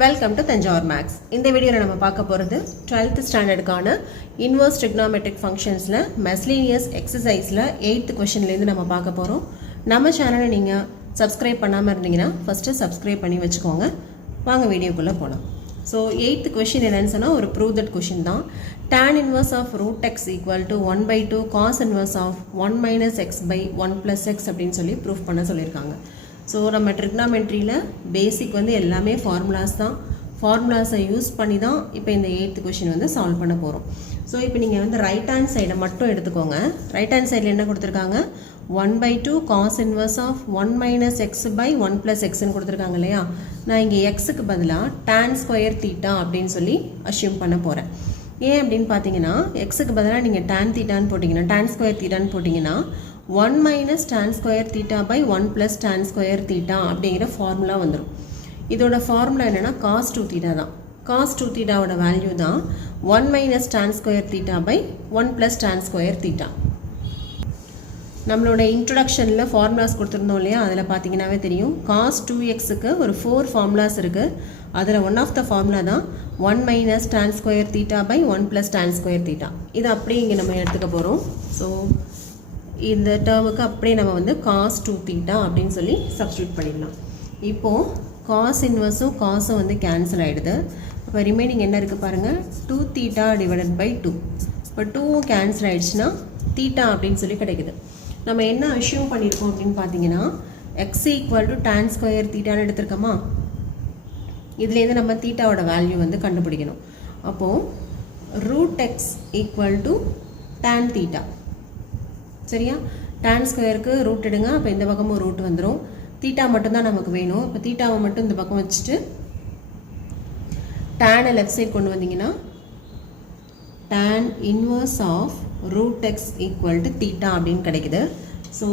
Welcome to Thanjavur maths. இந்த வீடியோவில் நம்ம பார்க்க போகிறது 12th ஸ்டாண்டர்டுக்கான இன்வர்ஸ் ட்ரிக்னாமெட்ரிக் ஃபங்க்ஷன்ஸில் மெஸ்லீனியஸ் எக்ஸசைஸில் 8th கொஷின்லேருந்து நம்ம பார்க்க போகிறோம். நம்ம சேனலை நீங்கள் சப்ஸ்கிரைப் பண்ணாமல் இருந்தீங்கன்னா ஃபஸ்ட்டு சப்ஸ்கிரைப் பண்ணி வச்சுக்கோங்க. வாங்க வீடியோக்குள்ளே போகலாம். ஸோ 8th கொஷின் என்னன்னு சொன்னால் ஒரு ப்ரூவ் தட் கொஷின் தான். tan inverse of root x equal to 1/2 cos inverse of 1 minus x by 1 plus x அப்படின்னு சொல்லி ப்ரூஃப் பண்ண சொல்லியிருக்காங்க. ஸோ நம்ம ட்ரிக்னாமெட்ரியில் பேசிக் வந்து எல்லாமே ஃபார்முலாஸ் தான். ஃபார்முலாஸை யூஸ் பண்ணி தான் இப்போ இந்த 8th கொஷின் வந்து சால்வ் பண்ண போகிறோம். ஸோ இப்போ நீங்கள் வந்து ரைட் ஹேண்ட் சைடை மட்டும் எடுத்துக்கோங்க. ரைட் ஹேண்ட் சைடில் என்ன கொடுத்துருக்காங்க? 1/2 cos inverse of 1 minus x by 1 plus xன்னு கொடுத்துருக்காங்க இல்லையா? நான் இங்கே எக்ஸுக்கு பதிலாக tan ஸ்கொயர் தீட்டா அப்படின்னு சொல்லி அஷ்யூம் பண்ண போகிறேன். ஏன் அப்படின்னு பார்த்தீங்கன்னா எக்ஸுக்கு பதிலாக நீங்கள் tan தீட்டான்னு போட்டிங்கன்னா tan ஸ்கொயர் தீட்டான்னு போட்டிங்கன்னா 1 minus tan square theta by 1 plus tan square theta அப்படிங்கிற ஃபார்முலா வந்துடும். இதோட ஃபார்முலா என்னென்னா cos 2 தீட்டா தான். cos 2 தீட்டாவோட வேல்யூ தான் 1 minus tan square theta by 1 plus tan square theta. நம்மளோட இன்ட்ரொடக்ஷனில் ஃபார்முலாஸ் கொடுத்துருந்தோம் இல்லையா? அதில் பார்த்தீங்கன்னாவே தெரியும் cos 2xக்கு ஒரு 4 ஃபார்முலாஸ் இருக்குது. அதில் ஒன் ஆஃப் த ஃபார்முலா தான் 1 minus tan square theta by 1 plus tan square theta. இது அப்படியே இங்கே நம்ம எடுத்துக்க போகிறோம். ஸோ இந்த டேர்முக்கு அப்படியே நம்ம வந்து cos 2 தீட்டா அப்படின்னு சொல்லி சப்ஸ்டியூட் பண்ணிடலாம். இப்போது cos இன்வர்ஸும் காஸும் வந்து கேன்சல் ஆகிடுது. இப்போ ரிமைனிங் என்ன இருக்குது பாருங்கள், 2 தீட்டா டிவைடட் பை 2. இப்போ 2வும் கேன்சல் ஆகிடுச்சுன்னா தீட்டா அப்படின்னு சொல்லி கிடைக்குது. நம்ம என்ன அஷ்யூம் பண்ணியிருக்கோம் அப்படின்னு பார்த்தீங்கன்னா x equal to tan square தீட்டான்னு எடுத்திருக்கோமா? இதுலேருந்து நம்ம தீட்டாவோட வேல்யூ வந்து கண்டுபிடிக்கணும். அப்போது root x equal to tan theta. சரியா? tan ஸ்கொயருக்கு ரூட் எடுங்க. அப்போ இந்த பக்கமும் ரூட் வந்துடும். தீட்டா மட்டும்தான் நமக்கு வேணும். இப்போ தீட்டாவை மட்டும் இந்த பக்கம் வச்சுட்டு tan லெஃப்ட் சைட் கொண்டு வந்தீங்கன்னா tan inverse of root x equal to theta அப்படின்னு கிடைக்குது. ஸோ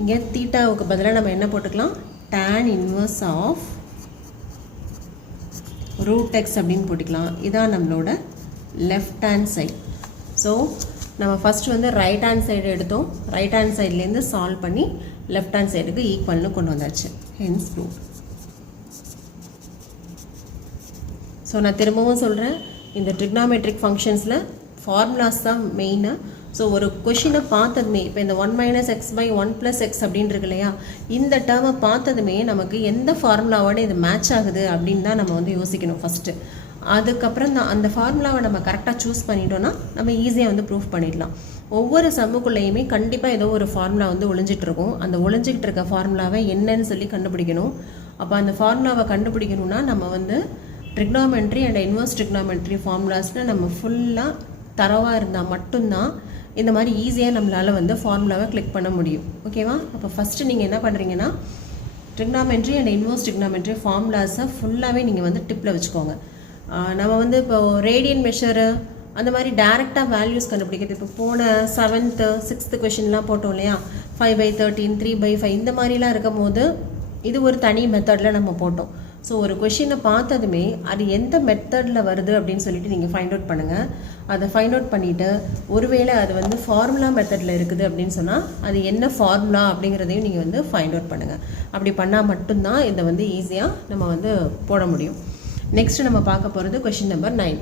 இங்கே தீட்டாவுக்கு பதிலாக நம்ம என்ன போட்டுக்கலாம்? tan inverse of root x அப்படின்னு போட்டுக்கலாம். இதான் நம்மளோட லெஃப்ட் ஹேண்ட் சைட். ஸோ நம்ம ஃபஸ்ட்டு வந்து ரைட் ஹேண்ட் சைடு எடுத்தோம். ரைட் ஹேண்ட் சைட்லேருந்து சால்வ் பண்ணி லெஃப்ட் ஹேண்ட் சைடுக்கு ஈக்குவல்னு கொண்டு வந்தாச்சு. Hence prove. ஸோ நான் திரும்பவும் சொல்கிறேன், இந்த ட்ரிக்னாமெட்ரிக் ஃபங்க்ஷன்ஸில் ஃபார்முலாஸ் தான் மெயினு. ஸோ ஒரு கொஷினை பார்த்ததுமே இப்போ இந்த 1 minus x by 1 plus x அப்படின்னு இருக்கு இல்லையா? இந்த டேர்மை பார்த்ததுமே நமக்கு எந்த ஃபார்முலாவோட இது மேட்ச் ஆகுது அப்படின்னு தான் நம்ம வந்து யோசிக்கணும் ஃபஸ்ட்டு. அதுக்கப்புறம் தான் அந்த ஃபார்முலாவை நம்ம கரெக்டாக சூஸ் பண்ணிட்டோன்னா நம்ம ஈஸியாக வந்து ப்ரூஃப் பண்ணிடலாம். ஒவ்வொரு சம்முக்குள்ளேயுமே கண்டிப்பாக ஏதோ ஒரு ஃபார்முலா வந்து ஒளிஞ்சிட்டு இருக்கும். அந்த ஒளிஞ்சிக்கிட்டு இருக்க ஃபார்முலாவை என்னன்னு சொல்லி கண்டுபிடிக்கணும். அப்போ அந்த ஃபார்முலாவை கண்டுபிடிக்கணும்னா நம்ம வந்து ட்ரிக்னாமெட்ரி அண்ட் இன்வர்ஸ் ட்ரிக்னாமெட்ரி ஃபார்முலாஸில் நம்ம ஃபுல்லாக தரவாக இருந்தால் மட்டும்தான் இந்த மாதிரி ஈஸியாக நம்மளால் வந்து ஃபார்முலாவை கிளிக் பண்ண முடியும். ஓகேவா? அப்போ ஃபஸ்ட்டு நீங்கள் என்ன பண்ணுறீங்கன்னா ட்ரிக்னாமெட்ரி அண்ட் இன்வர்ஸ் ட்ரிக்னாமெட்ரி ஃபார்முலாஸை ஃபுல்லாகவே நீங்கள் வந்து டிப்பில் வச்சுக்கோங்க. நம்ம வந்து இப்போ ரேடியன் மெஷரு அந்த மாதிரி டேரெக்டாக வேல்யூஸ் கண்டுபிடிக்கிறது. இப்போ போன 7th 6th கொஷின்லாம் போட்டோம் இல்லையா? 5/13 3/5 இந்த மாதிரிலாம் இருக்கும் போது இது ஒரு தனி மெத்தடில் நம்ம போட்டோம். ஸோ ஒரு கொஷினை பார்த்ததுமே அது எந்த மெத்தடில் வருது அப்படின்னு சொல்லிட்டு நீங்கள் ஃபைண்ட் அவுட் பண்ணுங்கள். அதை ஃபைண்ட் அவுட் பண்ணிவிட்டு ஒருவேளை அது வந்து ஃபார்முலா மெத்தடில் இருக்குது அப்படின்னு சொன்னால் அது என்ன ஃபார்முலா அப்படிங்கிறதையும் நீங்கள் வந்து ஃபைண்ட் அவுட் பண்ணுங்கள். அப்படி பண்ணால் மட்டும்தான் இதை வந்து ஈஸியாக நம்ம வந்து போட முடியும். நெக்ஸ்ட் நம்ம பார்க்க போகிறது கொஷின் நம்பர் 9.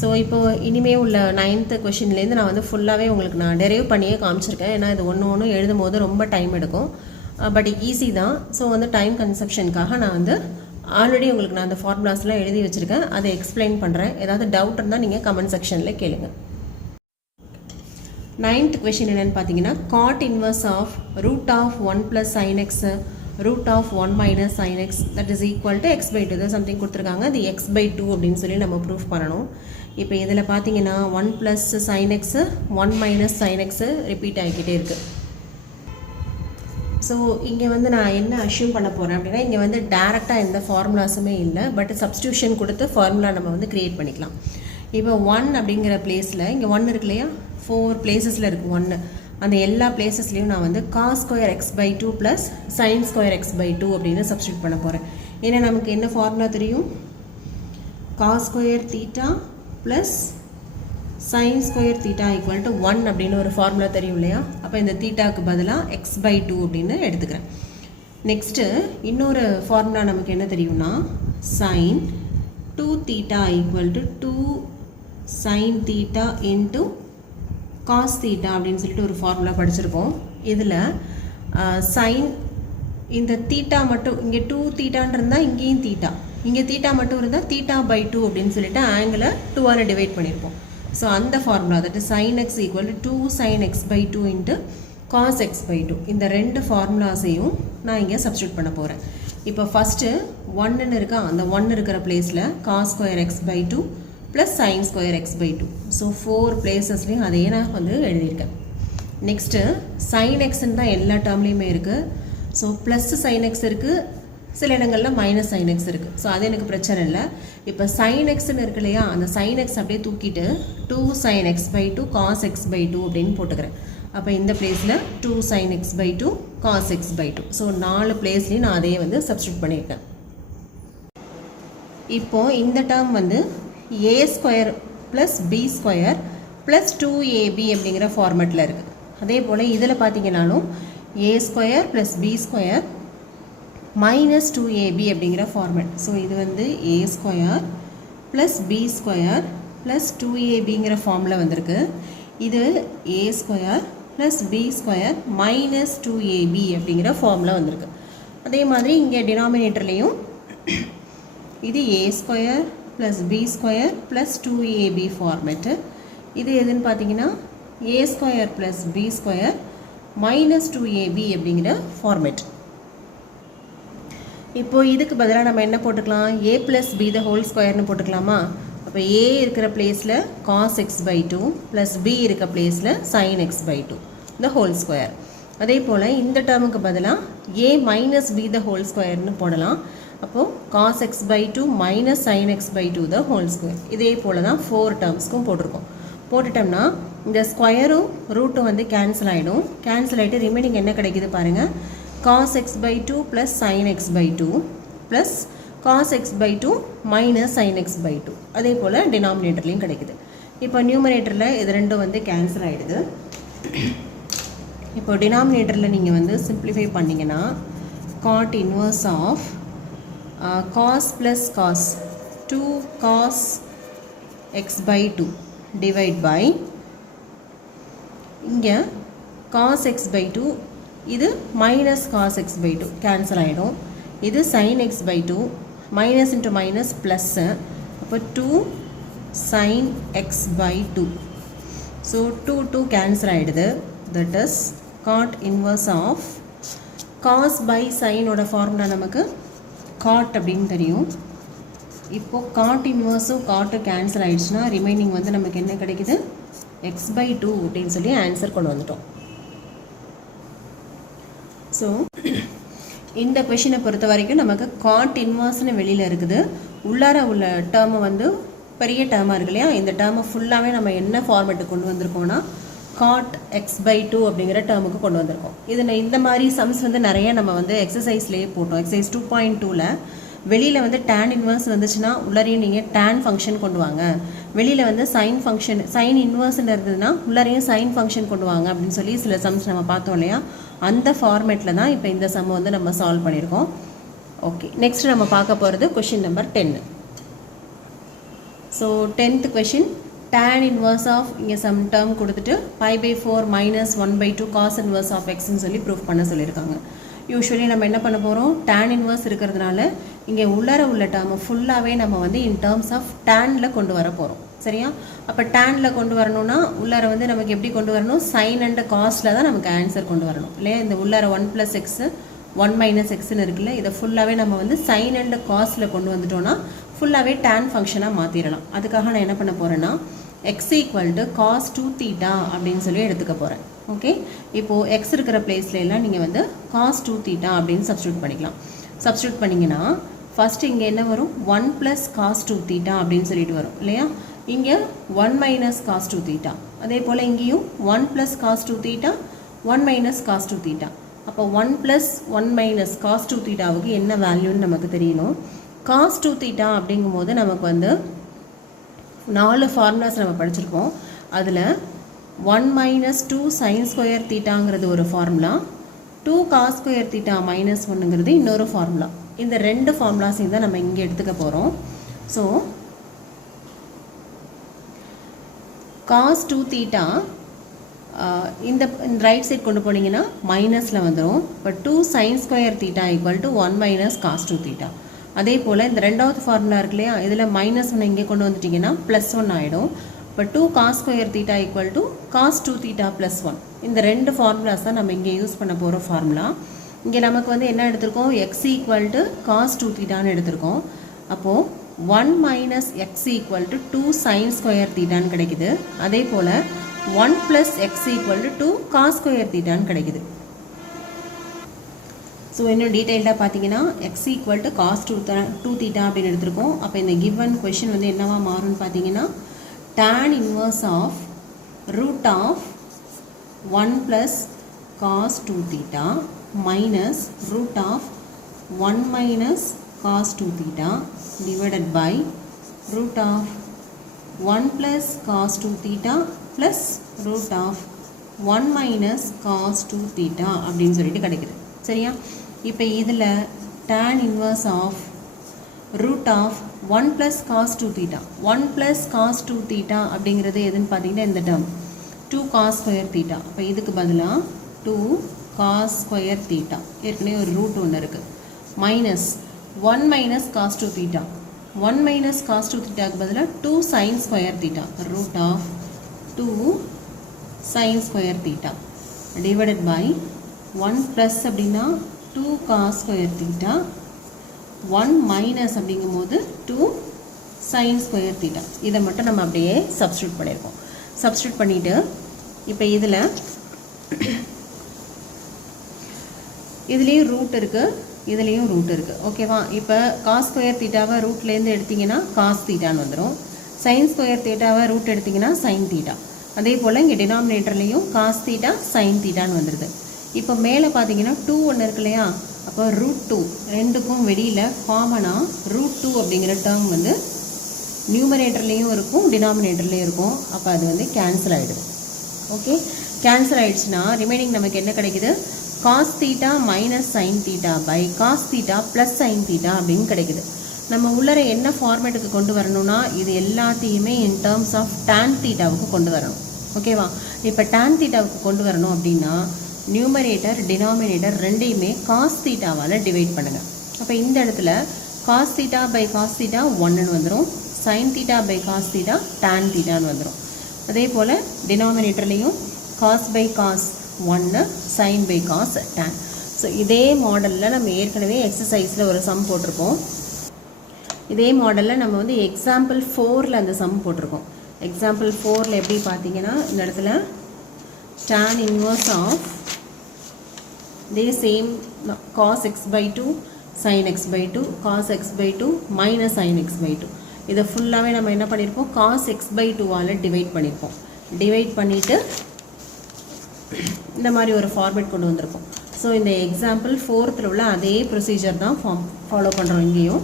ஸோ இப்போது இனிமேல் உள்ள 9th கொஷின்லேருந்து நான் வந்து ஃபுல்லாகவே உங்களுக்கு நான் டெரைவ் பண்ணியே காமிச்சிருக்கேன். ஏன்னா இது ஒன்று எழுதும் போது ரொம்ப டைம் எடுக்கும். பட் ஈஸி தான். ஸோ வந்து டைம் கன்சப்ஷனுக்காக நான் வந்து ஆல்ரெடி உங்களுக்கு நான் அந்த ஃபார்முலாஸ்லாம் எழுதி வச்சுருக்கேன். அதை எக்ஸ்பிளைன் பண்ணுறேன். ஏதாவது டவுட் இருந்தால் நீங்கள் கமெண்ட் செக்ஷனில் கேளுங்க. 9th கொஷின் என்னென்னு பார்த்தீங்கன்னா cot inverse of root of 1 plus sin x root of 1 minus sin x that is equal to x by 2. இது சம்திங் கொடுத்துருக்காங்க. அது x by 2 அப்படின்னு சொல்லி நம்ம ப்ரூஃப் பண்ணணும். இப்போ இதில் பார்த்தீங்கன்னா 1 plus sin x 1 minus sin x repeat ஆகிக்கிட்டே இருக்குது. ஸோ இங்கே வந்து நான் என்ன அஷ்யூம் பண்ண போகிறேன் அப்படின்னா இங்கே வந்து டேரெக்டாக எந்த ஃபார்முலாஸுமே இல்லை. பட் சப்ஸ்டியூஷன் கொடுத்து ஃபார்முலா நம்ம வந்து க்ரியேட் பண்ணிக்கலாம். இப்போ 1 அப்படிங்கிற பிளேஸில் இங்கே 1 இருக்கு இல்லையா? 4 பிளேசஸில் இருக்குது 1. அந்த எல்லா பிளேசஸ்லையும் நான் வந்து cos square x by 2 plus sin square x by 2 அப்படின்னு சப்ஸ்டியூட் பண்ண போகிறேன். ஏன்னா நமக்கு என்ன ஃபார்முலா தெரியும்? cos square theta plus sin square theta equal to 1 அப்படின்னு ஒரு ஃபார்முலா தெரியும் இல்லையா? அப்போ இந்த தீட்டாவுக்கு பதிலாக x by 2 அப்படின்னு எடுத்துக்கிறேன். நெக்ஸ்ட்டு இன்னொரு ஃபார்முலா நமக்கு என்ன தெரியும்னா sin 2 theta equal to 2 sin theta into cos theta அப்படின்னு சொல்லிட்டு ஒரு ஃபார்முலா படிச்சிருப்போம். இதில் sin இந்த தீட்டா மட்டும் இங்கே 2 தீட்டான்னு இருந்தால் இங்கேயும் தீட்டா, இங்கே தீட்டா மட்டும் இருந்தால் தீட்டா பை 2 அப்படின்னு சொல்லிட்டு ஆங்கிளை 2ஆல் டிவைட் பண்ணியிருப்போம். ஸோ அந்த formula that sin x equal to 2 sin x by 2 into cos x by 2 இந்த ரெண்டு ஃபார்முலாஸையும் நான் இங்கே சப்ஸ்டியூட் பண்ண போகிறேன். இப்போ ஃபஸ்ட்டு 1ன்னு இருக்கா, அந்த 1 இருக்கிற பிளேஸில் cos square x by 2 plus sin square x by 2. So 4 பிளேசஸ்லையும் அதையே நான் வந்து எழுதியிருக்கேன். நெக்ஸ்ட்டு sin xன்னு தான் எல்லா டேர்ம்லேயுமே இருக்குது. ஸோ ப்ளஸ் sin x இருக்குது, சில இடங்களில் மைனஸ் sin x இருக்குது. ஸோ அது எனக்கு பிரச்சனை இல்லை. இப்போ sin xன்னு இருக்கு இல்லையா, அந்த sin x அப்படியே தூக்கிட்டு 2 sin x by 2 cos x by 2 அப்படின்னு போட்டுக்கிறேன். அப்போ இந்த பிளேஸில் 2 sin x by 2 cos x by 2. So 4 பிளேஸ்லேயும் நான் அதையே வந்து சப்ஸ்டியூட் பண்ணியிருக்கேன். இப்போது இந்த டேர்ம் வந்து a square plus b square plus 2ab அப்படிங்கிற ஃபார்மேட்டில் இருக்குது. அதே போல் இதில் பார்த்தீங்கன்னாலும் a square plus b square minus 2ab அப்படிங்கிற ஃபார்மேட். ஸோ இது வந்து a square plus b square plus 2abங்கிற ஃபார்மில் வந்திருக்கு. இது a square plus b square minus 2ab அப்படிங்கிற ஃபார்மில் வந்திருக்கு. அதே மாதிரி இங்கே டினாமினேட்டர்லேயும் இது a square plus b square plus 2ab format. இது எதுன்னு பார்த்தீங்கன்னா a square plus b square minus 2ab அப்படிங்கிற ஃபார்மேட். இப்போது இதுக்கு பதிலாக நம்ம என்ன போட்டுக்கலாம், a plus b the whole ஸ்கொயர்னு போட்டுக்கலாமா. அப்போ a இருக்கிற பிளேஸில் cos x by 2 plus b இருக்க பிளேஸில் sin x by 2 the whole square. அதே போல் இந்த டேர்முக்கு பதிலாக a minus b the whole ஸ்கொயர்னு போடலாம். அப்போது cos x by 2 minus sin x by 2 the whole square. இதே போல் தான் 4 டேர்ம்ஸ்க்கும் போட்டிருக்கோம். போட்டுட்டோம்னா இந்த ஸ்கொயரும் ரூட்டும் வந்து கேன்சல் ஆகிடும். கேன்சல் ஆகிட்டு ரிமைனிங் என்ன கிடைக்குது பாருங்கள், cos x by 2 plus sin x by 2 plus cos x by 2 minus sin x by 2. அதே போல் டினாமினேட்டர்லையும் கிடைக்குது. இப்போ நியூமரேட்டரில் இது ரெண்டும் வந்து கேன்சல் ஆகிடுது. இப்போ டினாமினேட்டரில் நீங்கள் வந்து சிம்பிளிஃபை பண்ணிங்கன்னா cot inverse of cos plus cos 2 cos x by 2 divide by இங்கே cos x by 2 இது minus cos x by 2 cancel ஆகிடும். இது sin x by 2 minus into minus plus, அப்போ 2 sin x by 2. So 2 cancel ஆகிடுது. That is cot inverse of cos by sin formula நமக்கு cot அப்படின்னு தெரியும். இப்போது cot இன்வர்ஸும் காட்டும் கேன்சல் ஆகிடுச்சுன்னா ரிமைனிங் வந்து நமக்கு என்ன கிடைக்குது, x by 2 அப்படின்னு சொல்லி ஆன்சர் கொண்டு வந்துட்டோம். ஸோ இந்த கொஷினை பொறுத்த வரைக்கும் நமக்கு காட் இன்வர்ஸ்னு வெளியில் இருக்குது. உள்ளார உள்ள டேர்மை வந்து பெரிய டேர்மாக இருக்கு இல்லையா, இந்த டேர்மை ஃபுல்லாகவே நம்ம என்ன ஃபார்மேட்டுக்கு கொண்டு வந்திருக்கோம்னா காட் எக்ஸ் பை 2 அப்படிங்கிற டேர்முக்கு கொண்டு வந்திருக்கோம். இதில் இந்த மாதிரி சம்ஸ் வந்து நிறைய நம்ம வந்து எக்ஸசைஸ்லேயே போட்டோம். எக்ஸசைஸ் 2.2ல் வெளியில் வந்து டேன் இன்வர்ஸ் வந்துச்சுன்னா உள்ளரையும் நீங்கள் டேன் ஃபங்க்ஷன் கொண்டு வாங்க, வெளியில் வந்து சைன் ஃபங்க்ஷன் சைன் இன்வர்ஸ்ன்னு இருந்ததுன்னா உள்ளரையும் சைன் ஃபங்க்ஷன் கொண்டு வாங்க அப்படின்னு சொல்லி சில சம்ஸ் நம்ம பார்த்தோம் இல்லையா. அந்த ஃபார்மேட்டில் தான் இப்போ இந்த சம் வந்து நம்ம சால்வ் பண்ணியிருக்கோம். ஓகே, நெக்ஸ்ட் நம்ம பார்க்க போகிறது question number 10. So 10th question, tan inverse of இங்கே சம் டேர்ம் கொடுத்துட்டு π/4 மைனஸ் 1/2 cos inverse of xன்னு சொல்லி ப்ரூஃப் பண்ண சொல்லியிருக்காங்க. யூஸ்வலி நம்ம என்ன பண்ண போகிறோம், tan inverse இருக்கிறதுனால இங்கே உள்ளர உள்ள டேர்மை ஃபுல்லாகவே நம்ம வந்து இன் டேர்ம்ஸ் ஆஃப் டேனில் கொண்டு வர போகிறோம். சரியா, அப்போ டேனில் கொண்டு வரணும்னா உள்ளர வந்து நமக்கு எப்படி கொண்டு வரணும், சைன் அண்ட் காஸ்டில் தான் நமக்கு ஆன்சர் கொண்டு வரணும் இல்லையா. இந்த உள்ளர 1 + x 1 - xன்னு இருக்குல்ல, இதை ஃபுல்லாகவே நம்ம வந்து சைன் அண்ட் காஸ்டில் கொண்டு வந்துட்டோன்னா ஃபுல்லாகவே டேன் ஃபங்க்ஷனாக மாற்றிடலாம். அதுக்காக நான் என்ன பண்ண போகிறேன்னா x = cos 2θ அப்படின்னு சொல்லி எடுத்துக்க போகிறேன். ஓகே, இப்போது x இருக்கிற பிளேஸ்லாம் நீங்கள் வந்து cos 2θ அப்படின்னு சப்ஸ்டியூட் பண்ணிக்கலாம். சப்ஸ்டியூட் பண்ணிங்கன்னா ஃபஸ்ட்டு இங்கே என்ன வரும், 1 + cos 2θ அப்படின்னு சொல்லிட்டு வரும் இல்லையா. இங்கே 1 - cos 2θ, அதே போல் இங்கேயும் 1 + cos 2θ 1 - cos 2θ. அப்போ 1 + 1 - cos 2θவுக்கு என்ன வேல்யூன்னு நமக்கு தெரியணும். cos 2θ அப்படிங்கும்போது நமக்கு வந்து 4 ஃபார்முலாஸ் நம்ம படிச்சிருக்கோம். அதில் 1 - 2 sin² θங்கிறது ஒரு formula, 2 cos square theta minus 1ங்கிறது இன்னொரு ஃபார்முலா. இந்த ரெண்டு ஃபார்முலாஸையும் தான் நம்ம இங்கே எடுத்துக்க போகிறோம். ஸோ cos 2 theta இந்த ரைட் சைட் கொண்டு போனீங்கன்னா மைனஸில் வந்துடும். இப்போ 2 sin square theta equal to 1 minus cos 2 theta. அதே போல் இந்த ரெண்டாவது ஃபார்முலா இருக்கு இல்லையா, இதில் -1 இங்கே கொண்டு வந்துட்டிங்கன்னா +1 ஆகிடும். இப்போ 2 cos square theta equal to cos 2 theta plus 1. இந்த ரெண்டு ஃபார்முலாஸ் தான் நம்ம இங்கே யூஸ் பண்ண போகிற ஃபார்முலா. இங்கே நமக்கு வந்து என்ன எடுத்திருக்கோம், x equal to cos 2 thetaன்னு எடுத்திருக்கோம். அப்போது 1 minus x equal to 2 sin square thetaன்னு கிடைக்குது. அதே போல் 1 plus x equal to 2 cos square thetaன்னு கிடைக்குது. ஸோ இன்னும் டீட்டெயில்டாக பார்த்தீங்கன்னா x equal to cos 2 theta அப்படின்னு எடுத்திருக்கோம். அப்போ இந்த கிவன் கொஷின் வந்து என்னவா மாறும்னு பார்த்தீங்கன்னா tan inverse of root of 1 plus cos 2 theta minus root of 1 minus cos 2 theta divided by root of 1 plus cos 2 theta plus root of 1 minus cos 2 theta அப்படின்னு சொல்லிட்டு கிடைக்குது. சரியா? இப்போ இதில் tan inverse of root of 1 plus cos 2 theta 1 plus cos 2 theta அப்படிங்கிறது எதுன்னு பார்த்தீங்கன்னா இந்த டேர்ம் 2 cos square theta. அப்போ இதுக்கு பதிலாக 2 cos square theta ஏற்கனவே ஒரு ரூட் ஒன்று இருக்குது minus 1 minus cos 2 theta 1 minus cos 2 thetaக்கு பதிலாக 2 sin square theta root of 2 sin square theta divided by 1 plus அப்படின்னா 2 cos square theta 1 minus அப்படிங்கும்போது 2 sin square theta. இதை மட்டும் நம்ம அப்படியே சப்ஸ்டியூட் பண்ணியிருக்கோம். சப்ஸ்டியூட் பண்ணிவிட்டு இப்போ இதுலேயும் ரூட் இருக்குது, இதுலேயும் ரூட் இருக்குது. ஓகேவா? இப்போ காஸ் ஸ்கொயர் தீட்டாவை ரூட்லேருந்து எடுத்திங்கன்னா காஸ் தீட்டான்னு வந்துடும். சைன் ஸ்கொயர் தீட்டாவை ரூட் எடுத்திங்கன்னா சைன் தீட்டா. அதே போல் இங்கே டினாமினேட்டர்லேயும் காஸ் தீட்டா சைன் தீட்டான்னு வந்துடுது. இப்போ மேலே பார்த்தீங்கன்னா 2 ஒன்று இருக்கு இல்லையா, அப்போ √2 ரெண்டுக்கும் வெளியில் காமனாக √2 அப்படிங்கிற டேர்ம் வந்து நியூமரேட்டர்லேயும் இருக்கும் டினாமினேட்டர்லேயும் இருக்கும். அப்போ அது வந்து கேன்சல் ஆகிடுது. ஓகே, கேன்சல் ஆகிடுச்சுன்னா ரிமைனிங் நமக்கு என்ன கிடைக்குது, cos theta minus sine theta by cos theta plus sine theta அப்படின்னு கிடைக்குது. நம்ம உள்ளர என்ன ஃபார்மேட்டுக்கு கொண்டு வரணும்னா இது எல்லாத்தையுமே இன் டேர்ம்ஸ் ஆஃப் டேன் தீட்டாவுக்கு கொண்டு வரணும். ஓகேவா? இப்போ டேன் தீட்டாவுக்கு கொண்டு வரணும் அப்படின்னா நியூமரேட்டர் டினாமினேட்டர் ரெண்டையுமே காஸ் தீட்டாவால் டிவைட் பண்ணுங்கள். அப்போ இந்த இடத்துல cos theta by cos theta 1ன்னு வந்துடும், sine theta by cos theta tan தீட்டான்னு வந்துடும். அதே போல் டினாமினேட்டர்லேயும் cos by cos 1 sine by cos tan. So இதே மாடலில் நம்ம ஏற்கனவே எக்ஸசைஸில் ஒரு சம் போட்டிருக்கோம். இதே மாடலில் நம்ம வந்து எக்ஸாம்பிள் 4ல் அந்த சம் போட்டிருக்கோம். எக்ஸாம்பிள் 4ல் எப்படி பார்த்தீங்கன்னா இந்த இடத்துல tan inverse of இதே same cos x by 2 sin x by 2 cos x by 2 minus sin x by 2 இதை ஃபுல்லாகவே நம்ம என்ன பண்ணியிருப்போம், cos x by 2ஆல் டிவைட் பண்ணியிருப்போம். டிவைட் பண்ணிவிட்டு இந்த மாதிரி ஒரு ஃபார்மேட் கொண்டு வந்திருக்கோம். ஸோ இந்த எக்ஸாம்பிள் 4ல் உள்ள அதே ப்ரொசீஜர் தான் ஃபாலோ பண்ணுறோம் இங்கேயும்.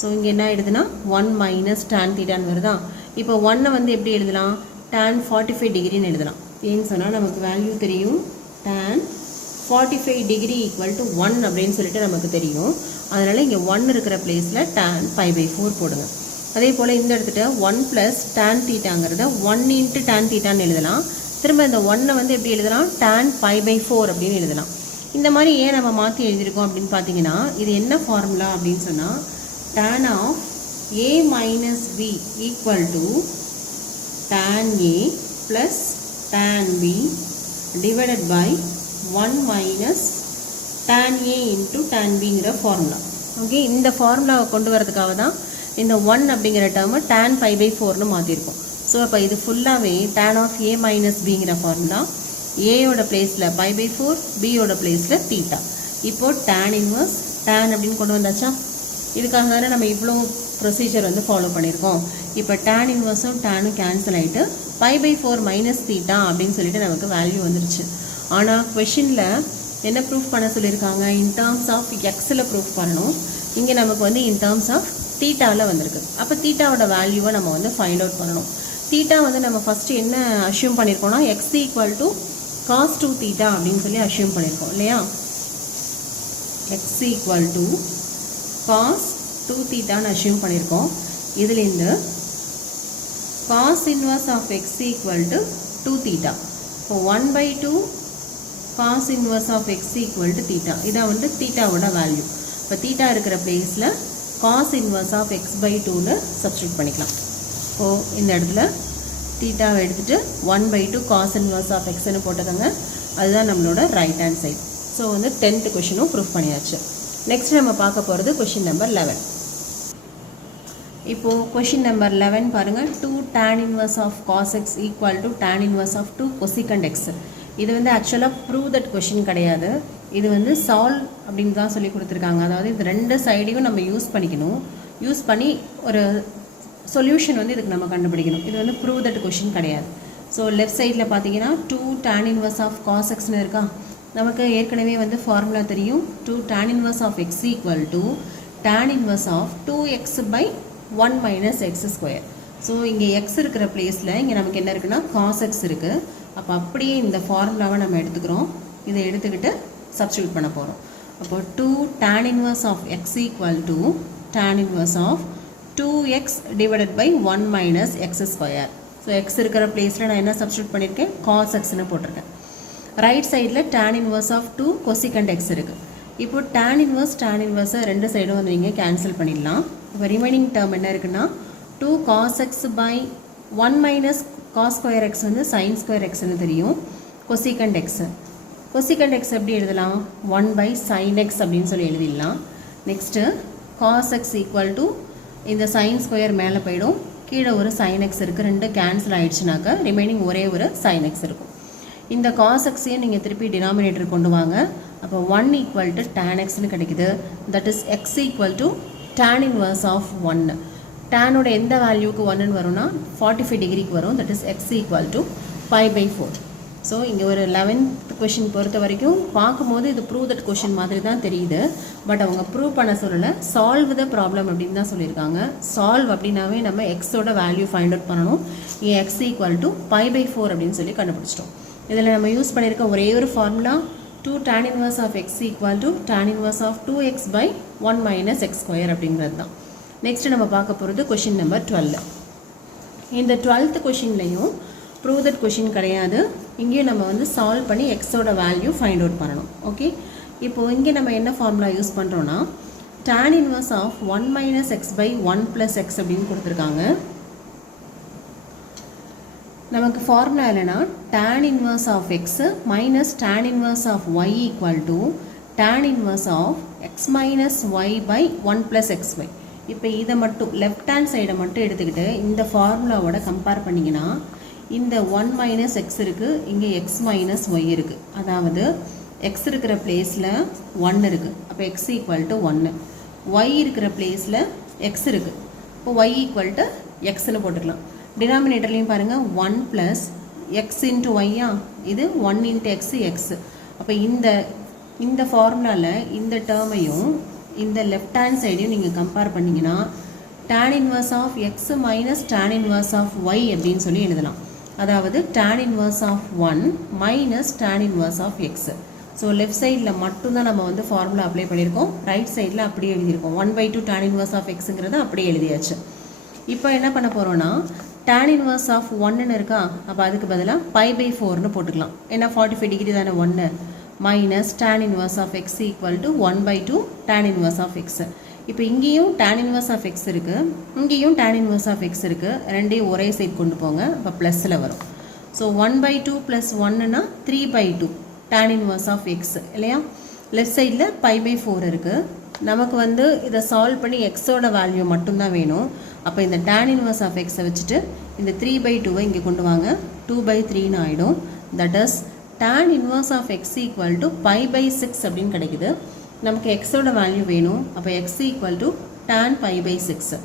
ஸோ இங்கே என்ன எழுதுனா 1 மைனஸ் டேன் தீட்டான்னு வருதா. இப்போ 1 வந்து எப்படி எழுதலாம், டேன் 45 டிகிரின்னு எழுதலாம். ஏன்னு சொன்னால் நமக்கு வேல்யூ தெரியும், டேன் 45 டிகிரி ஈக்குவல் டு 1 அப்படின்னு சொல்லிட்டு நமக்கு தெரியும். அதனால் இங்கே 1 இருக்கிற பிளேஸில் டேன் π/4 போடுங்க. அதே போல் இந்த இடத்துல 1 ப்ளஸ் டேன் தீட்டாங்கிறத 1 இன்ட்டு டேன் தீட்டான்னு எழுதலாம். திரும்ப இந்த 1 வந்து எப்படி எழுதலாம், டேன் π/4 அப்படின்னு எழுதலாம். இந்த மாதிரி ஏன் நம்ம மாற்றி எழுதியிருக்கோம் அப்படின்னு பார்த்தீங்கன்னா இது என்ன ஃபார்முலா அப்படின்னு சொன்னால் tan of a minus b equal to tan a plus tan b divided by 1 minus tan a into tan bங்கிற ஃபார்முலா. ஓகே, இந்த ஃபார்முலாவை கொண்டு வரதுக்காக தான் இந்த 1 அப்படிங்கிற டேர்மை tan π/4ன்னு மாற்றிருக்கோம். ஸோ அப்போ இது ஃபுல்லாகவே tan of a minus bங்கிற ஃபார்முலா, ஏயோட பிளேஸில் π/4 பியோட பிளேஸில் தீட்டா. இப்போது tan இன்வர்ஸ் tan அப்படின்னு கொண்டு வந்தாச்சா. இதுக்காக தானே நம்ம இவ்வளோ ப்ரொசீஜர் வந்து ஃபாலோ பண்ணியிருக்கோம். இப்போ tan இன்வர்ஸும் டேனும் கேன்சல் ஆகிட்டு π/4 மைனஸ் தீட்டா அப்படின்னு சொல்லிட்டு நமக்கு வேல்யூ வந்துருச்சு. ஆனால் கொஷினில் என்ன ப்ரூஃப் பண்ண சொல்லியிருக்காங்க, இன் டேர்ம்ஸ் ஆஃப் எக்ஸில் ப்ரூஃப் பண்ணணும். இங்கே நமக்கு வந்து இன் டேர்ம்ஸ் ஆஃப் தீட்டாவில் வந்திருக்கு. அப்போ தீட்டாவோட வேல்யூவை நம்ம வந்து ஃபைண்ட் அவுட் பண்ணணும். தீட்டா வந்து நம்ம ஃபஸ்ட்டு என்ன அஷ்யூம் பண்ணியிருக்கோம்னா x equal to cos 2 theta அப்படின்னு சொல்லி அஷ்யூம் பண்ணியிருக்கோம் இல்லையா. x ஈக்குவல் டு cos 2 தீட்டான்னு அஷ்யூம் பண்ணியிருக்கோம். இதுலேருந்து cos inverse of x equal to 2 theta. So 1/2 cos inverse of x equal to theta. இதான் வந்து தீட்டாவோட வேல்யூ. இப்போ தீட்டா இருக்கிற பிளேஸில் cos inverse of x by 2ன்னு சப்ஸ்டியூட் பண்ணிக்கலாம். இப்போ இந்த இடத்துல தீட்டாவை எடுத்துகிட்டு 1/2 cos inverse of xன்னு போட்டுக்கோங்க. அதுதான் நம்மளோட ரைட் ஹேண்ட் சைட். ஸோ வந்து 10th கொஷினும் ப்ரூஃப் பண்ணியாச்சு. நெக்ஸ்ட் நம்ம பார்க்க போகிறது கொஷின் நம்பர் 11. இப்போது கொஷின் நம்பர் 11 பாருங்கள். 2 tan inverse of cos x equal to tan inverse of 2 cosecant x. இது வந்து ஆக்சுவலாக ப்ரூவ் தட் கொஷின் கிடையாது. இது வந்து சால்வ் அப்படின்னு தான் சொல்லி கொடுத்துருக்காங்க. அதாவது இது ரெண்டு சைடையும் நம்ம யூஸ் பண்ணிக்கணும். யூஸ் பண்ணி ஒரு சொல்யூஷன் வந்து இதுக்கு நம்ம கண்டுபிடிக்கணும். இது வந்து ப்ரூவ் தட் கொஷின் கிடையாது. ஸோ லெஃப்ட் சைடில் பார்த்தீங்கன்னா 2 tan inverse of cos xன்னு இருக்கா. நமக்கு ஏற்கனவே வந்து ஃபார்முலா தெரியும். 2 tan inverse of x equal to tan inverse of 2x by 1 minus x square. So இங்கே x இருக்கிற பிளேஸில் இங்கே நமக்கு என்ன இருக்குன்னா cos x இருக்குது. அப்போ அப்படியே இந்த ஃபார்முலாவை நம்ம எடுத்துக்கிறோம். இதை எடுத்துக்கிட்டு சப்ஸ்டியூட் பண்ண போகிறோம். அப்போ 2 tan inverse of x equal to tan inverse of 2x divided by 1 minus x square. So x இருக்கிற பிளேஸில் நான் என்ன சப்ஸ்டியூட் பண்ணியிருக்கேன், cos xன்னு போட்டிருக்கேன். ரைட் சைடில் tan inverse of 2 cosecant x இருக்குது. இப்போ tan inverse ரெண்டு சைடும் வந்து நீங்கள் கேன்சல் பண்ணிடலாம். இப்போ ரிமைனிங் டேர்ம் என்ன இருக்குன்னா 2 cos x by 1 minus cos square x வந்து sin square xன்னு தெரியும். cosecant x எப்படி எழுதலாம், 1 by sin x அப்படின்னு சொல்லி எழுதிடலாம். Next cos x equal to இந்த sin square மேலே போயிடும், கீழே ஒரு sin x இருக்குது. ரெண்டு கேன்சல் ஆகிடுச்சுனாக்கா ரிமைனிங் ஒரே ஒரு sin x இருக்கும். இந்த cos xையும் நீங்கள் திருப்பி டினாமினேட்டர் கொண்டு வாங்க. அப்போ 1 equal to tan xன்னு கிடைக்குது. That is x equal to tan inverse of 1. டேனோட எந்த வேல்யூக்கு 1ன்னு வரும்னா 45 டிகிரிக்கு வரும். That is x equal to pi by 4. So இங்கே ஒரு 11th கொஷின் பொறுத்த வரைக்கும் பார்க்கும்போது இது ப்ரூவ் தட் கொஷின் மாதிரி தான் தெரியுது. பட் அவங்க ப்ரூவ் பண்ண சொல்லலை, சால்வ் த ப்ராப்ளம் அப்படின்னு தான் சொல்லியிருக்காங்க. சால்வ் அப்படின்னாவே நம்ம எக்ஸோட வேல்யூ ஃபைண்ட் அவுட் பண்ணணும். இங்கே x equal to pi by 4 அப்படின்னு சொல்லி கண்டுபிடிச்சிட்டோம். இதில் நம்ம யூஸ் பண்ணியிருக்க ஒரே ஒரு formula 2 tan inverse of x equal to tan inverse of 2x by 1 minus x square அப்படிங்கிறது தான். நெக்ஸ்ட் நம்ம பார்க்க போகிறது கொஷின் நம்பர் 12. இந்த 12th கொஷின்லையும் ப்ரூவ் தட் கொஷின் கிடையாது. இங்கேயும் நம்ம வந்து சால்வ் பண்ணி எக்ஸோட வேல்யூ ஃபைண்ட் அவுட் பண்ணணும். ஓகே, இப்போது இங்கே நம்ம என்ன ஃபார்முலா யூஸ் பண்ணுறோன்னா tan inverse of 1 minus x by 1 plus x அப்படின்னு கொடுத்துருக்காங்க. நமக்கு ஃபார்முலா இல்லைனா tan inverse of x minus tan inverse of y equal to tan inverse of x minus y by 1 plus xy. இப்போ இதை மட்டும் left hand சைடை மட்டும் எடுத்துக்கிட்டு இந்த ஃபார்முலாவோட கம்பேர் பண்ணிங்கன்னா இந்த 1 மைனஸ் எக்ஸ் இருக்குது, இங்கே எக்ஸ் மைனஸ் ஒய் இருக்குது. அதாவது எக்ஸ் இருக்கிற பிளேஸில் 1 இருக்குது. அப்போ எக்ஸ் ஈக்குவல் டு 1. ஒய் இருக்கிற பிளேஸில் எக்ஸ் இருக்குது. இப்போ ஒய் ஈக்குவல் டு எக்ஸ்ன்னு போட்டுக்கலாம். டினாமினேட்டர்லையும் பாருங்கள் 1 ப்ளஸ் எக்ஸ் இன்ட்டு ஒய்யா, இது 1 இன்ட்டு எக்ஸு எக்ஸு. அப்போ இந்த ஃபார்முலாவில் இந்த டேர்மையும் இந்த லெஃப்ட் ஹேண்ட் சைடையும் நீங்கள் கம்பேர் பண்ணிங்கன்னா tan inverse of x minus tan inverse of y அப்படின்னு சொல்லி எழுதலாம். அதாவது tan inverse of 1 minus tan inverse of x. So left சைடில் மட்டும்தான் நம்ம வந்து ஃபார்முலா அப்ளை பண்ணியிருக்கோம். ரைட் சைடில் அப்படியே எழுதியிருக்கோம். 1/2 tan inverse of xங்கிறத அப்படியே எழுதியாச்சு. இப்போ என்ன பண்ண போகிறோன்னா tan inverse of 1ன்னு இருக்கா, அப்போ அதுக்கு பதிலாக pi by 4ன்னு போட்டுக்கலாம். ஏன்னா 45 டிகிரி தானே 1 minus tan inverse of x equal to 1/2 tan inverse of x. இப்போ இங்கேயும் tan inverse of x இருக்குது, இங்கேயும் tan inverse of x இருக்குது. ரெண்டையும் ஒரே சைட் கொண்டு போங்க, இப்போ ப்ளஸில் வரும். ஸோ 1/2 ப்ளஸ் 1னா 3/2 tan inverse of x இல்லையா. லெஃப்ட் சைடில் pi by 4 இருக்குது. நமக்கு வந்து இதை சால்வ் பண்ணி எக்ஸோட வேல்யூ மட்டும்தான் வேணும். அப்போ இந்த tan inverse of x வச்சுட்டு இந்த 3/2 இங்கே கொண்டு வாங்க, 2/3ன்னு ஆகிடும். That is tan inverse of x equal to pi by 6 அப்படின்னு கிடைக்குது. நமக்கு எக்ஸோட வேல்யூ வேணும். அப்போ X equal to tan pi by 6.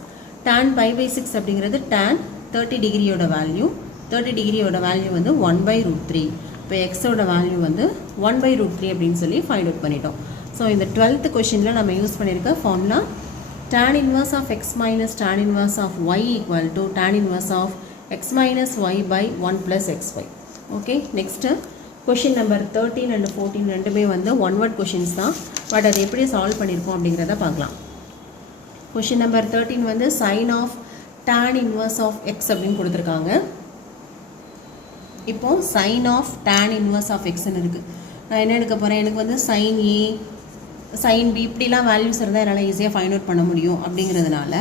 tan pi by 6 அப்படிங்கிறது tan 30 டிகிரியோட வேல்யூ. 30 டிகிரியோட வேல்யூ வந்து 1/√3. இப்போ எக்ஸோட வேல்யூ வந்து 1/√3 அப்படின்னு சொல்லி ஃபைண்ட் அவுட் பண்ணிட்டோம். ஸோ இந்த 12th கொஷினில் நம்ம யூஸ் பண்ணியிருக்க formula tan inverse of x minus tan inverse of y equal to tan inverse of x minus y by 1 plus xy. Okay, next question number 13 and 14 ரெண்டுமே வந்து one word questions தான். But அது எப்படி solve பண்ணியிருக்கோம் அப்படிங்கிறத பார்க்கலாம். Question number 13 வந்து sine of tan inverse of x அப்படின்னு கொடுத்துருக்காங்க. இப்போ sine of tan inverse of எக்ஸ்ன்னு இருக்குது. நான் என்ன எடுக்க போகிறேன், எனக்கு வந்து சைன் ஏ சைன் பி இப்படிலாம் வேல்யூஸ் இருந்தால் என்னால் ஈஸியாக ஃபைண்ட் அவுட் பண்ண முடியும் அப்படிங்கிறதுனால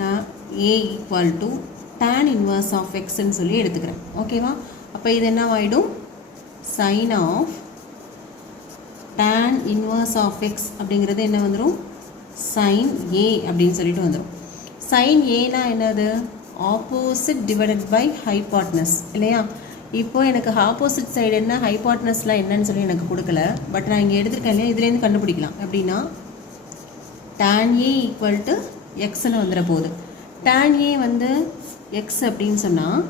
நான் A equal to tan inverse of எக்ஸ்ன்னு சொல்லி எடுத்துக்கிறேன். ஓகேவா? அப்போ இது என்ன ஆகிடும், sine of tan inverse of x அப்படிங்கிறது என்ன வந்துடும், சைன் ஏ அப்படின்னு சொல்லிட்டு வந்துடும். சைன் ஏனா என்னது, ஆப்போசிட் டிவைடட் பை ஹைபாட்னஸ் இல்லையா? இப்போ எனக்கு ஆப்போசிட் சைடு என்ன, ஹைபாட்னஸ்லாம் என்னன்னு சொல்லி எனக்கு கொடுக்கல. பட் நான் இங்கே எடுத்துருக்கேன் இல்லையா, இதுலேருந்து கண்டுபிடிக்கலாம். எப்படின்னா tan ஏ ஈக்குவல் டு எக்ஸ்ன்னு வந்துட போகுது. tan ஏ வந்து எக்ஸ் அப்படின்னு சொன்னால்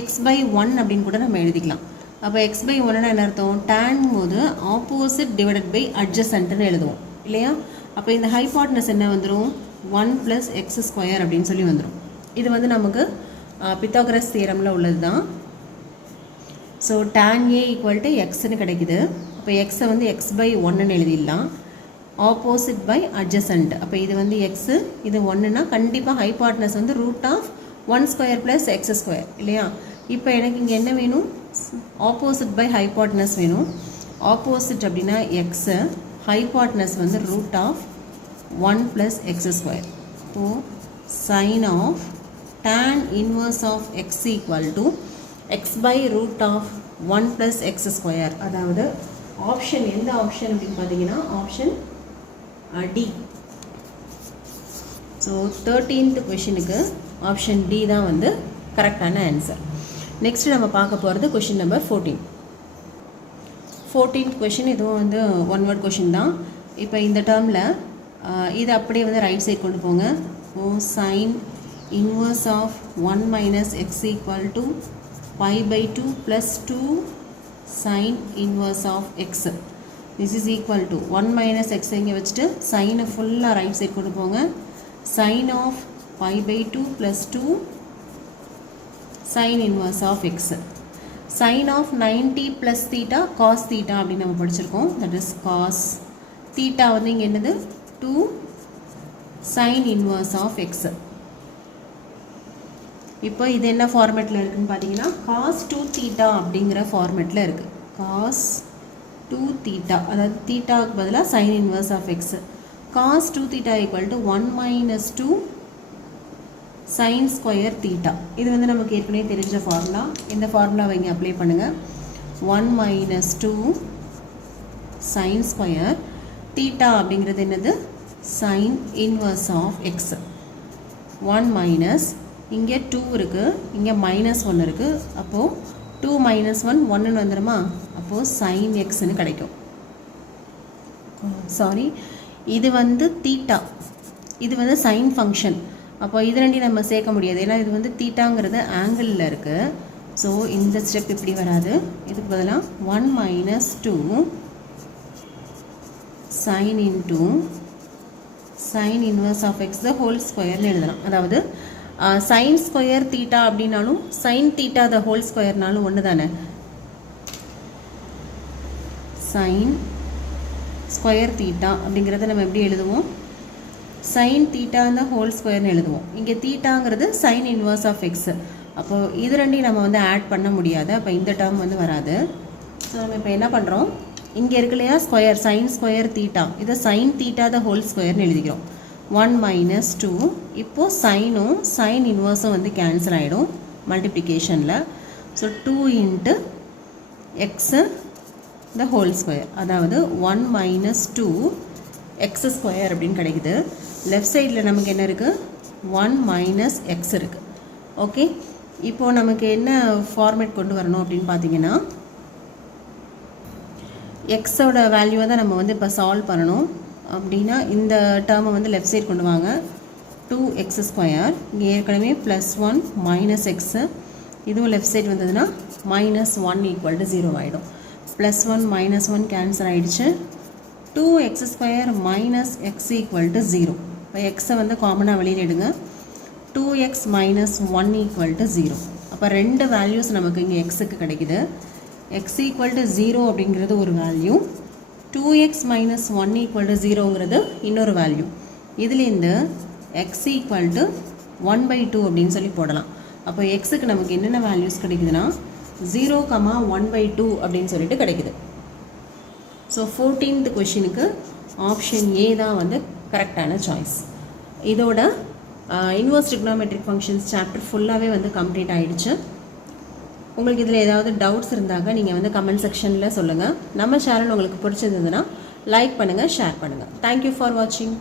எக்ஸ் பை 1 அப்படின்னு கூட நம்ம எழுதிக்கலாம். அப்போ எக்ஸ் பை 1னா என்ன அர்த்தம், tan போது ஆப்போசிட் டிவைடட் பை அட்ஜசன்ட்னு எழுதுவோம் இல்லையா? அப்போ இந்த ஹைபாட்னஸ் என்ன வந்துடும், 1 + x² அப்படின்னு சொல்லி வந்துடும். இது வந்து நமக்கு பித்தாகரஸ் தியரமில் உள்ளது தான். So tan A equal to எக்ஸ்ன்னு கிடைக்குது. அப்போ எக்ஸை வந்து எக்ஸ் பை 1ன்னு எழுதிடலாம், ஆப்போசிட் பை அட்ஜசன்ட். அப்போ இது வந்து எக்ஸு, இது 1ன்னா கண்டிப்பாக ஹைபாட்னஸ் வந்து √1² + x² இல்லையா? இப்போ எனக்கு இங்கே என்ன வேணும், ஆப்போசிட் பை ஹைபாட்னஸ் வேணும். ஆப்போசிட் அப்படின்னா எக்ஸு, ஹைபாட்னஸ் வந்து √1 + x². இப்போது sine of tan inverse of x equal to x by √1 + x². அதாவது ஆப்ஷன் எந்த ஆப்ஷன் அப்படின்னு பார்த்தீங்கன்னா ஆப்ஷன் டி. ஸோ 13th கொஷினுக்கு ஆப்ஷன் டி தான் வந்து கரெக்டான ஆன்சர். நெக்ஸ்ட் நம்ம பார்க்க போகிறது கொஷின் நம்பர் 14. 14th கொஷின் இதுவும் வந்து ஒன் வேர்ட் கொஷின் தான். இப்போ இந்த டேர்மில் இது அப்படியே வந்து ரைட் சைட் கொண்டு போங்க. ஓ sine inverse of 1 - x equal to π/2 + 2 sin inverse of x. This is equal to 1 - x இங்கே வச்சுட்டு சைனை ஃபுல்லாக ரைட் சைட் கொண்டு போங்க. sin of π/2 + 2 sin inverse of x. sin of 90 + theta cos theta அப்படின்னு நம்ம படிச்சிருக்கோம். that is cos theta வந்து இங்கே என்னது 2 sin inverse of x. இப்போ இது என்ன ஃபார்மேட்டில் இருக்குதுன்னு பார்த்தீங்கன்னா cos 2 theta அப்படிங்கிற ஃபார்மேட்டில் இருக்குது. cos 2 theta அதாவது தீட்டாவுக்கு பதிலாக sin inverse of x. cos 2 theta equal to 1 - 2 sin square theta. இது வந்து நமக்கு ஏற்கனவே தெரிஞ்ச ஃபார்முலா. இந்த ஃபார்முலாவை இங்கே அப்ளை பண்ணுங்கள். 1 - 2 sin square theta அப்படிங்கிறது என்னது, sin inverse of x. 1 இங்கே 2 இருக்குது, இங்கே -1 இருக்குது. அப்போது 2 - 1 1ன்னு வந்துடுமா? அப்போது sin xன்னு கிடைக்கும். சாரி, இது வந்து தீட்டா, இது வந்து சைன் ஃபங்க்ஷன். அப்போ இது ரெண்டையும் நம்ம சேர்க்க முடியாது, ஏன்னா இது வந்து தீட்டாங்கிறது ஆங்கிளில் இருக்குது. ஸோ இந்த ஸ்டெப் இப்படி வராது. இதுக்கு பதிலாக 1 - 2 sin into sin inverse of x the whole squareன்னு எழுதலாம். அதாவது sin square theta அப்படின்னாலும் sin theta the whole squareனாலும் ஒன்று தானே. sin square theta அப்படிங்கிறத நம்ம எப்படி எழுதுவோம், sin theta the whole squareன்னு எழுதுவோம். இங்கே தீட்டாங்கிறது sin inverse of x. அப்போது இது ரெண்டையும் நம்ம வந்து ஆட் பண்ண முடியாது. அப்போ இந்த டேர்ம் வந்து வராது. ஸோ நம்ம இப்போ என்ன பண்ணுறோம், இங்கே இருக்கு இல்லையா ஸ்கொயர், sin square theta, இதை sin theta the whole squareன்னு எழுதிக்கிறோம். 1 - 2 இப்போது சைனும் சைன் இன்வர்ஸும் வந்து கேன்சல் ஆகிடும் மல்டிப்ளிகேஷனில். So 2 × x the whole square, அதாவது 1 - 2 x² அப்படின்னு கிடைக்குது. லெஃப்ட் சைடில் நமக்கு என்ன இருக்குது, 1 - x இருக்குது. ஓகே, இப்போது நமக்கு என்ன ஃபார்மேட் கொண்டு வரணும் அப்படின்னு பார்த்தீங்கன்னா எக்ஸோட வேல்யூவை தான் நம்ம வந்து இப்போ சால்வ் பண்ணணும். அப்படின்னா இந்த டேர்மை வந்து லெஃப்ட் சைட் கொண்டு வாங்க. 2x², இங்கே ஏற்கனவே +1 - x, இதுவும் லெஃப்ட் சைட் வந்ததுன்னா -1 = 0 ஆகிடும். +1 - 1 கேன்சல் ஆகிடுச்சு. 2x² - x = 0. இப்போ எக்ஸை வந்து காமனாக வெளியில் எடுங்க. 2x - 1 = 0. அப்போ ரெண்டு வேல்யூஸ் நமக்கு இங்கே எக்ஸுக்கு கிடைக்குது. x ஈக்குவல் டு 0 அப்படிங்கிறது ஒரு value, 2x minus 1 equal to 0ங்கிறது இன்னொரு வேல்யூ. இதுலேருந்து x ஈக்குவல் டு 1/2 அப்படின்னு சொல்லி போடலாம். அப்போ எக்ஸுக்கு நமக்கு என்னென்ன வேல்யூஸ் கிடைக்குதுன்னா 0, 1/2 அப்படின்னு சொல்லிட்டு கிடைக்குது. ஸோ 14th கொஷினுக்கு ஆப்ஷன் ஏ தான் வந்து கரெக்டான சாய்ஸ். இதோட இன்வர்ஸ் ட்ரிக்னாமெட்ரிக் ஃபங்க்ஷன்ஸ் சாப்டர் ஃபுல்லாகவே வந்து கம்ப்ளீட் ஆகிடுச்சு. உங்களுக்கு இதில் ஏதாவது டவுட்ஸ் இருந்தாங்க நீங்கள் வந்து கமெண்ட் செக்ஷனில் சொல்லுங்கள். நம்ம சேனல் உங்களுக்கு பிடிச்சிருந்ததுன்னா லைக் பண்ணுங்கள், ஷேர் பண்ணுங்கள். தேங்க்யூ ஃபார் வாட்சிங்.